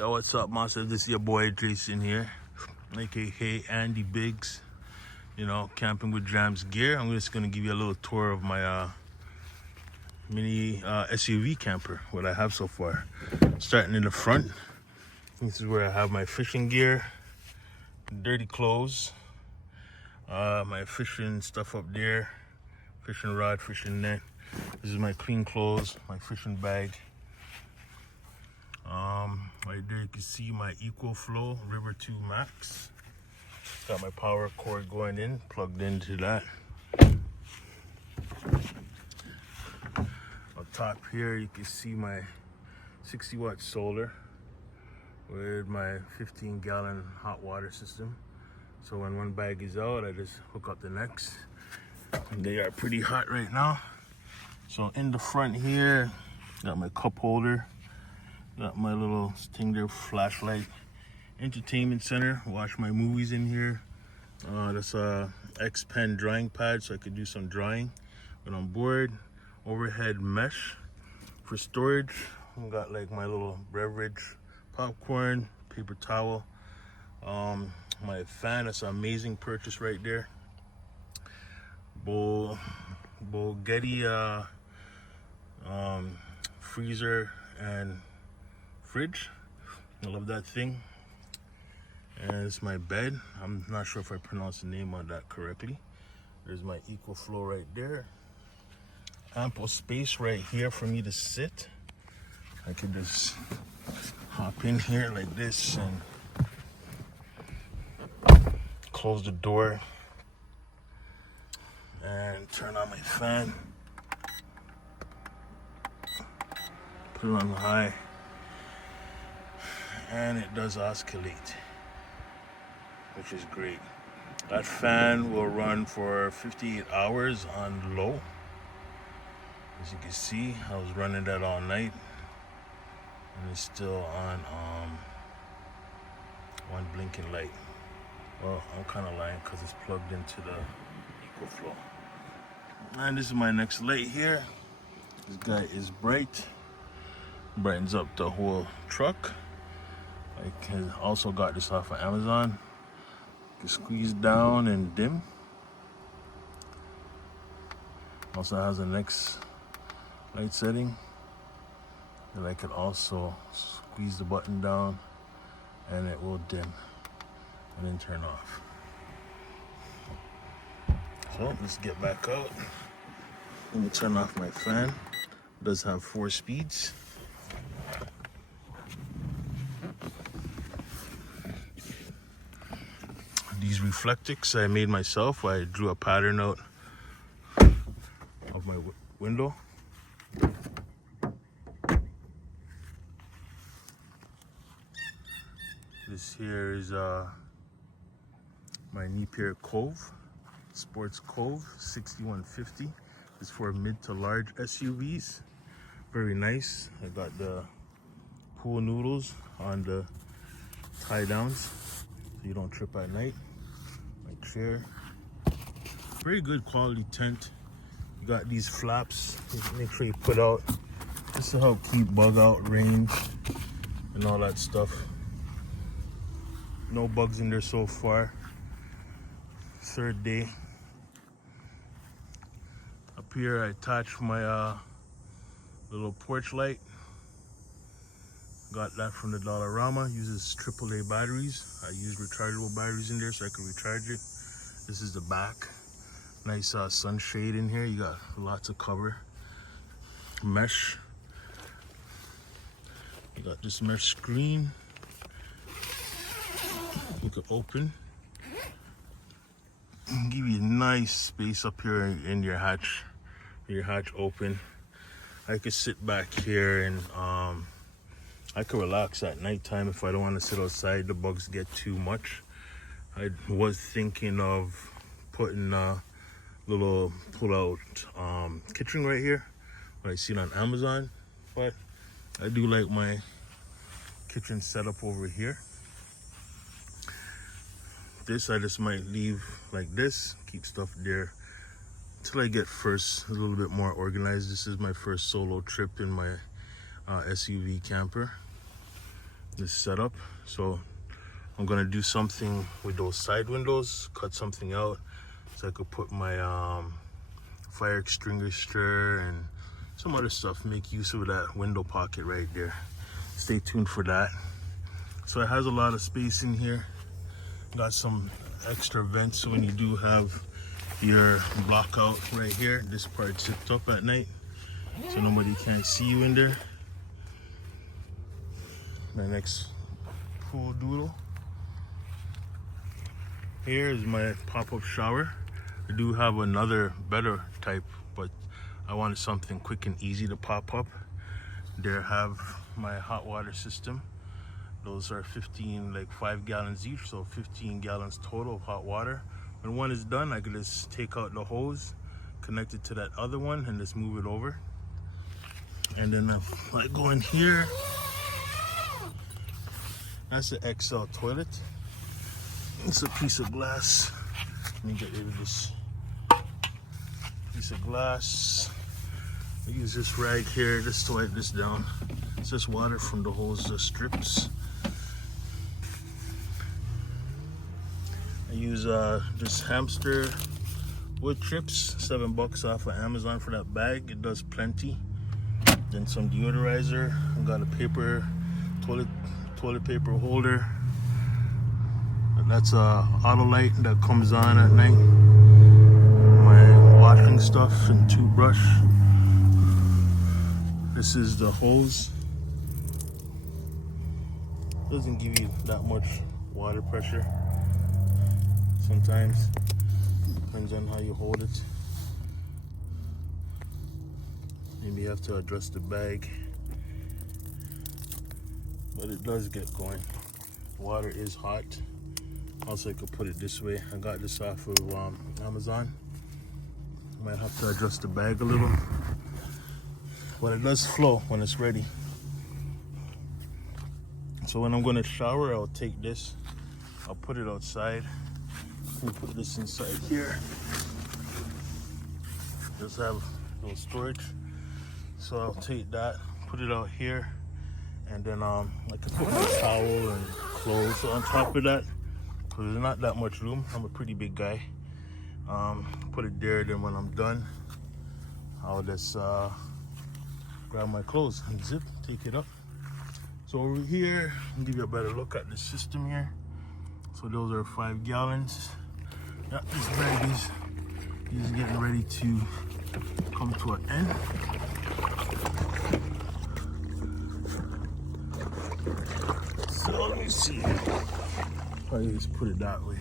Yo, what's up, monster? This is your boy Jason here, aka Andy Biggs. You know, camping with J.A.M's gear. I'm just gonna give you a little tour of my mini SUV camper, what I have so far. Starting in the front, this is where I have my fishing gear, dirty clothes, my fishing stuff up there, fishing rod, fishing net. This is my clean clothes, my fishing bag. Right there you can see my EcoFlow River 2 Max. Got my power cord going in, plugged into that. On top here you can see my 60-watt solar with my 15-gallon hot water system. So when one bag is out, I just hook up the next. And they are pretty hot right now. So in the front here, got my cup holder. Got my little Stinger flashlight, entertainment center, watch my movies in here. That's a X Pen drawing pad so I could do some drawing when I'm bored. Overhead mesh for storage. I got like my little beverage, popcorn, paper towel. My fan, that's an amazing purchase right there. Bulgari freezer and fridge. I love that thing. And it's my bed. I'm not sure if I pronounced the name on that correctly. There's my EcoFlow right there. Ample space right here for me to sit. I could just hop in here like this and close the door and turn on my fan. Put it on high. And it does oscillate, which is great. That fan will run for 58 hours on low. As you can see, I was running that all night and it's still on one blinking light. Well, I'm kind of lying because it's plugged into the EcoFlow. And this is my next light here. This guy is bright, brightens up the whole truck. I also got this off of Amazon. You can squeeze down and dim. Also has a next light setting. And I can also squeeze the button down and it will dim and then turn off. So let's get back out. Let me turn off my fan. It does have 4 speeds. These reflectix I made myself. I drew a pattern out of my window. This here is my Napier Sport Cove 6150. It's for mid to large SUVs. Very nice. I got the pool noodles on the tie downs so you don't trip at night. My chair, very good quality tent. You got these flaps, make sure you put out just to help keep bug out range and all that stuff. No bugs in there so far. 3rd day. Up here I attached my little porch light. Got that from the Dollarama. Uses AAA batteries. I use rechargeable batteries in there so I can recharge it. This is the back. Nice sunshade in here. You got lots of cover. Mesh. You got this mesh screen. You can open. Give you a nice space up here in your hatch. Your hatch open. I could sit back here and I could relax at nighttime if I don't want to sit outside. The bugs get too much. I was thinking of putting a little pull-out kitchen right here, what I seen on Amazon, but I do like my kitchen setup over here. This I just might leave like this, keep stuff there until I get a little bit more organized. This is my first solo trip in my SUV camper. this setup. So I'm gonna do something with those side windows, cut something out so I could put my fire extinguisher and some other stuff, make use of that window pocket right there. Stay tuned for that. So it has a lot of space in here. Got some extra vents, so when you do have your block out right here, this part zipped up at night so nobody can see you in there. My next pool doodle. Here is my pop-up shower. I do have another better type, but I wanted something quick and easy to pop up. There have my hot water system. Those are 15, like 5 gallons each, so 15 gallons total of hot water. When one is done, I can just take out the hose, connect it to that other one, and just move it over. And then if I go in here, that's the XL toilet. It's a piece of glass. Let me get rid of this piece of glass. I use this rag here just to wipe this down. It's just water from the hose strips. I use this hamster wood chips, $7 off of Amazon for that bag. It does plenty. Then some deodorizer. I got a paper toilet paper holder. And that's a auto light that comes on at night. My washing stuff and toothbrush. This is the hose. Doesn't give you that much water pressure. Sometimes depends on how you hold it. Maybe you have to adjust the bag, but it does get going. Water is hot. Also, I could put it this way. I got this off of Amazon. Might have to adjust the bag a little, but it does flow when it's ready. So when I'm gonna shower, I'll take this, I'll put it outside. We'll put this inside here. Just have a little storage. So I'll take that, put it out here, and then I can put my towel and clothes on top of that, because there's not that much room. I'm a pretty big guy. Put it there, then when I'm done, I'll just grab my clothes and zip, take it up. So over here, I'll give you a better look at the system here. So those are 5 gallons. Yeah, this bag is getting ready to come to an end. So let me see. Probably just put it that way.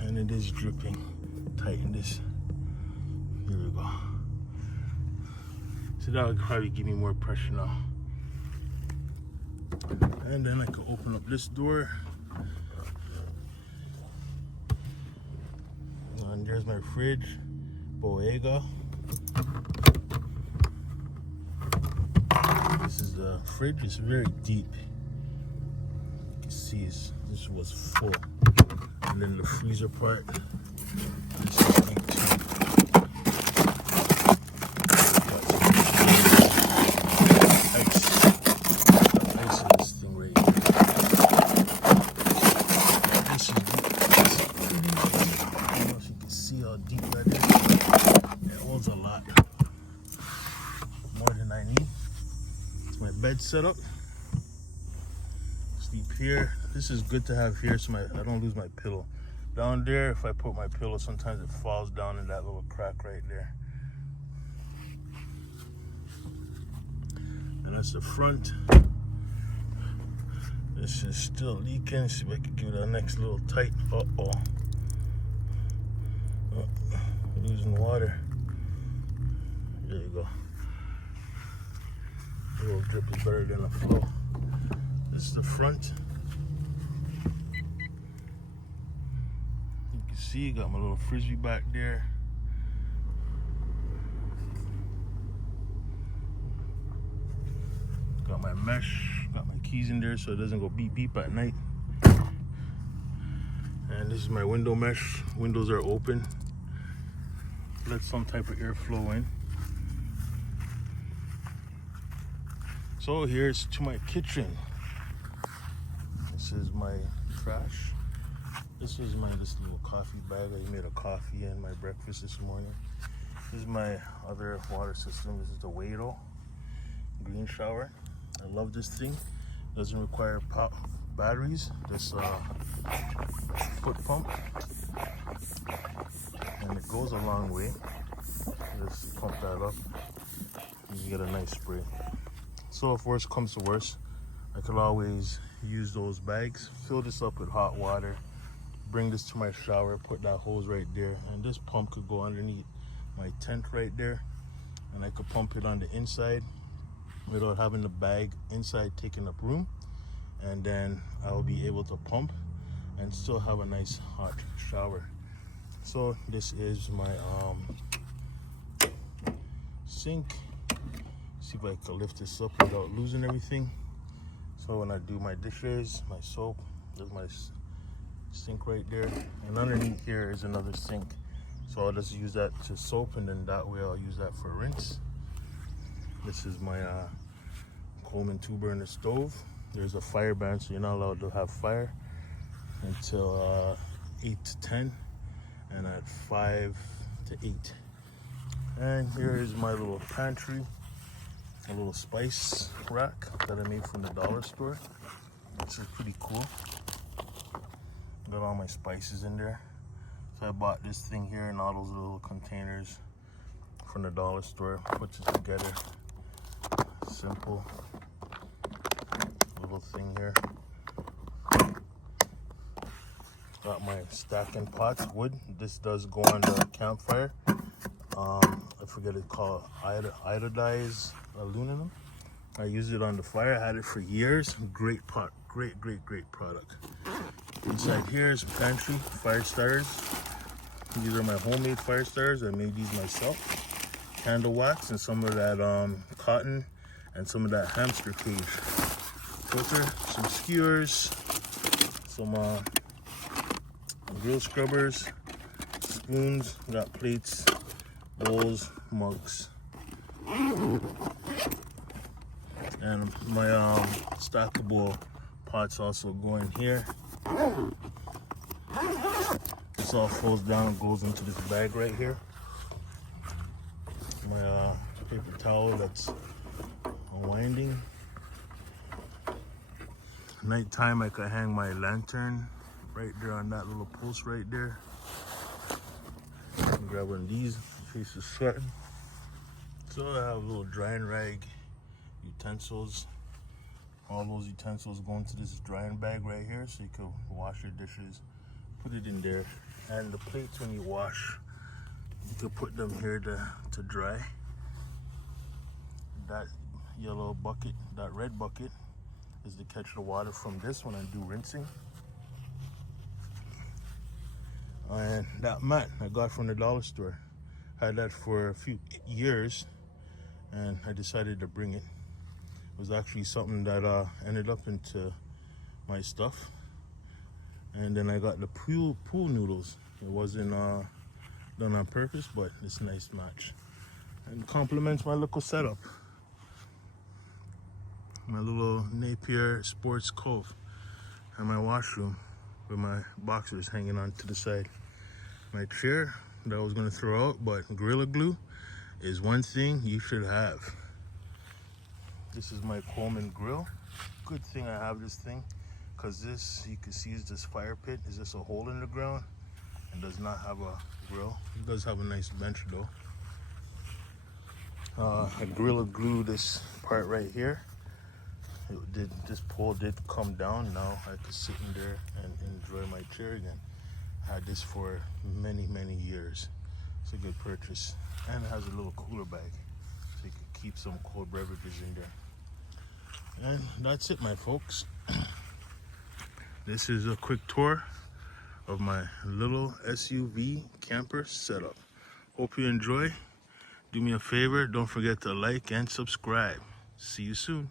And it is dripping. Tighten this. Here we go. So that would probably give me more pressure now. And then I can open up this door. And there's my fridge, Boega. This is the fridge. It's very deep. You can see this was full. And then the freezer part, this is deep too. Ice in this thing right here. This is deep. I don't know if you can see how deep that is. It holds a lot. More than I need. It's my bed setup. Sleep here. This is good to have here so I don't lose my pillow. Down there, if I put my pillow, sometimes it falls down in that little crack right there. And that's the front. This is still leaking. See if I can give it a next little tight. Uh-oh. Losing water. There you go. A little drip is better than a flow. This is the front. You can see, got my little frisbee back there. Got my mesh, got my keys in there so it doesn't go beep beep at night. And this is my window mesh. Windows are open. Let some type of airflow in. So here's to my kitchen. This is my trash. This is my this little coffee bag. I made a coffee and my breakfast this morning. This is my other water system. This is the Wado green shower. I love this thing. Doesn't require batteries. This foot pump, and it goes a long way. Just pump that up, and you get a nice spray. So if worst comes to worst, I could always use those bags, fill this up with hot water, bring this to my shower, put that hose right there, and this pump could go underneath my tent right there, and I could pump it on the inside without having the bag inside taking up room, and then I'll be able to pump and still have a nice hot shower. So this is my sink. See if I can lift this up without losing everything. So when I do my dishes, my soap, there's my sink right there, and underneath here is another sink. So I'll just use that to soap, and then that way I'll use that for rinse. This is my Coleman 2-burner stove. There's a fire ban, so you're not allowed to have fire until 8 to 10, and at 5 to 8. And here is my little pantry, a little spice rack that I made from the dollar store. This is pretty cool. Got all my spices in there. So I bought this thing here and all those little containers from the dollar store. Put it together. Simple little thing here. Got my stacking pots, wood. This does go on the campfire. I forget it's called iodized aluminum. I used it on the fire. I had it for years. Great pot. Great product. Inside here is pantry fire starters. These are my homemade fire starters. I made these myself. Candle wax and some of that cotton and some of that hamster cage. Filter, some skewers, some grill scrubbers, spoons, got plates, bowls, mugs, and my stackable pots also go in here. This all folds down and goes into this bag right here. My paper towel that's unwinding. Nighttime I could hang my lantern right there on that little post right there. Grab one of these in case it's sweating. So I have a little drying rag, utensils. All those utensils go into this drying bag right here, so you can wash your dishes, put it in there. And the plates, when you wash, you can put them here to dry. That yellow bucket, that red bucket, is to catch the water from this when I do rinsing. And that mat I got from the dollar store. Had that for a few years, and I decided to bring it. It was actually something that ended up into my stuff. And then I got the pool noodles. It wasn't done on purpose, but it's a nice match. And complements my local setup. My little Napier Sport Cove and my washroom with my boxers hanging on to the side. My chair that I was gonna throw out, but Gorilla Glue is one thing you should have. This is my Coleman grill. Good thing I have this thing, because this, you can see, is this fire pit. Is this a hole in the ground? It does not have a grill. It does have a nice bench though. I Gorilla Glue this part right here. This pole did come down. Now I could sit in there and enjoy my chair again. I had this for many years. It's a good purchase, and it has a little cooler bag, so you can keep some cold beverages in there. And that's it, my folks. This is a quick tour of my little SUV camper setup. Hope you enjoy. Do me a favor, don't forget to like and subscribe. See you soon.